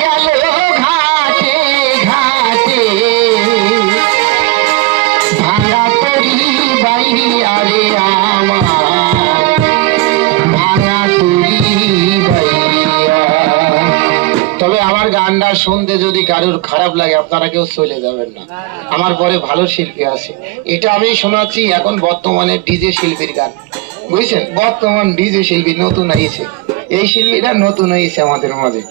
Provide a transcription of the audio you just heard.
গেল ঘাটে ঘাটে ভাঙা তরি বাইয়া রে আমার ভাঙা তরি বাইয়া। তবে আমার গানটা শুনতে যদি কারোর খারাপ লাগে আপনারা কেউ চলে যাবেন না, আমার পরে ভালো শিল্পী আছে। এটা আমি শোনাচ্ছি এখন বর্তমানে ডিজে শিল্পীর গান, বুঝছেন? বর্তমান ডিজে শিল্পী নতুন আইছে, এই শিল্পীটা নতুন হয়েছে আমাদের মাঝে।